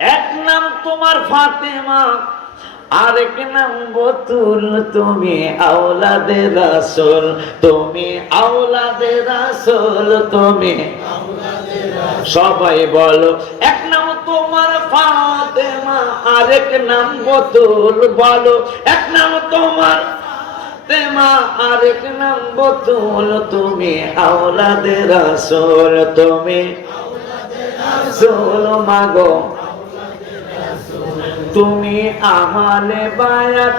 এক নাম তোমার ফাতেমা, আরেক নাম বতুল। তুমি আওলাদে রাসূল, তুমি আওলাদে রাসূল, তুমি সবাই বলো। এক নাম তোমার ফাতেমা, আরেক নাম বতুল। বলো এক নাম তোমার ফাতেমা, আরেক নাম বতুল। তুমি আওলাদে রাসূল, তুমি রাসূল মাগো। তুমি আহলে বায়াত,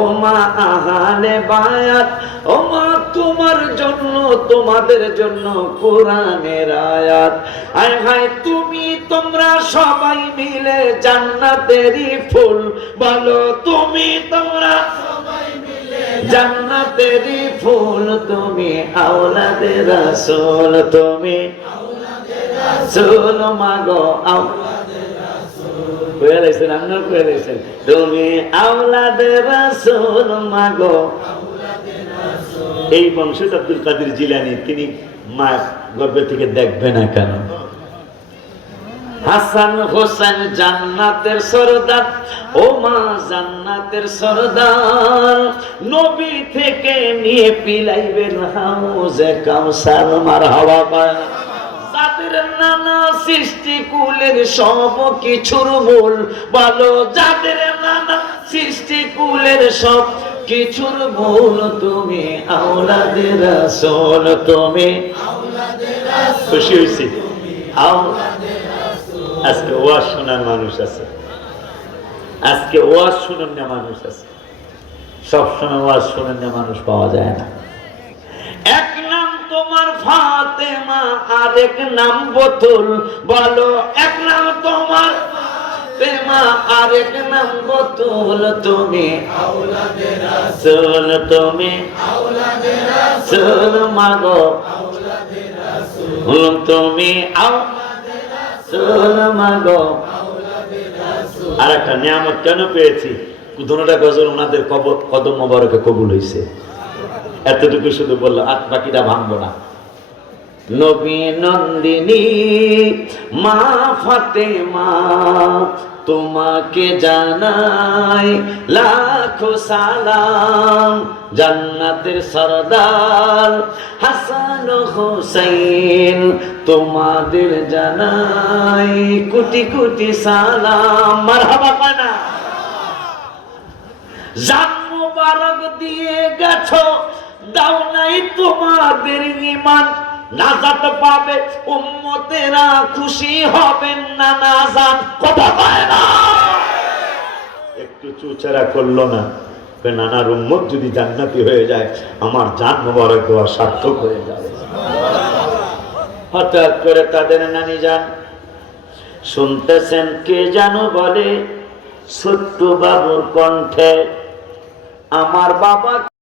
ওমা আহলে বায়াত, ওমা তোমার জন্য, তোমাদের জন্য কোরআনের আয়াত। আয় হায় তুমি তোমরা সবাই মিলে জান্নাতেরই ফুল। বলো তুমি তোমরা সবাই মিলে জান্নাতেরই ফুল। তুমি আওলাদে রাসূল, তুমি আওলাদে রাসূল মাগো। তুমি আওলাদে রাসূল মাগো। এই বংশে আব্দুল কাদের জিলানী, তিনি মা গর্ভে থেকে দেখবে না কেন? হাসান হোসেন জান্নাতের সরদার, ও মা জান্নাতের সরদার। নবী থেকে নিয়ে পিলাইবেন হাউজে কাউসার। মারহাবা পায় যাদের নানা সৃষ্টি কুলের সব কিছুর মূল। বলো যাদের নানা সৃষ্টি কুলের সব কিছুর মূল। তুমি আওলাদে রাসূল, তুমি আওলাদে রাসূল। খুশি হইছি? আজকে ওয়াজ শোনার মানুষ আছে, আজকে ওয়াজ শুনেন না মানুষ আছে। সবসময় ওয়াজ শুনেন না মানুষ পাওয়া যায় না। এক নাম তোমার ফাতেমা, আরেক নাম বতুল। বলো এক নাম তোমার ফাতেমা, আরেক নাম বতুল। তুমি আওলাদে রাসূল, তুমি আওলাদে রাসূল মাগো। আওলাদে রাসূল, তুমি আওলাদে রাসূল মাগো। আওলাদে রাসূল। আরেকটা নিয়ামত কেন পেয়েছি? দুটোটা গজল ওনাদের কদম মোবারকে কবুল হয়েছে, এতটুকু শুধু বললো, আর বাকিটা ভাঙবো না। নবী নন্দিনী মা ফাতেমা, তোমাকে জানাই লাখো সালাম। জান্নাতের সরদার হাসান হোসেন, তোমাদের জানাই কোটি কোটি সালাম। মারহাবা পানা। জান মুবারক দিয়ে গেছো, দাও নাই তোমাদের ঈমান। নাজাত পাবে উম্মতেরা, খুশি হবেন না নাজাত। কথা কয় না? একটু চুচারা করলো না? নানার উম্মত যদি জান্নাতি হয়ে যায়, আমার জান মুবারক দেওয়া সার্থক হয়ে যাবে। হঠাৎ করে তাদের নানি যান শুনতেছেন, কে যেন বলে ছোট্ট বাবুর কণ্ঠে, আমার বাবা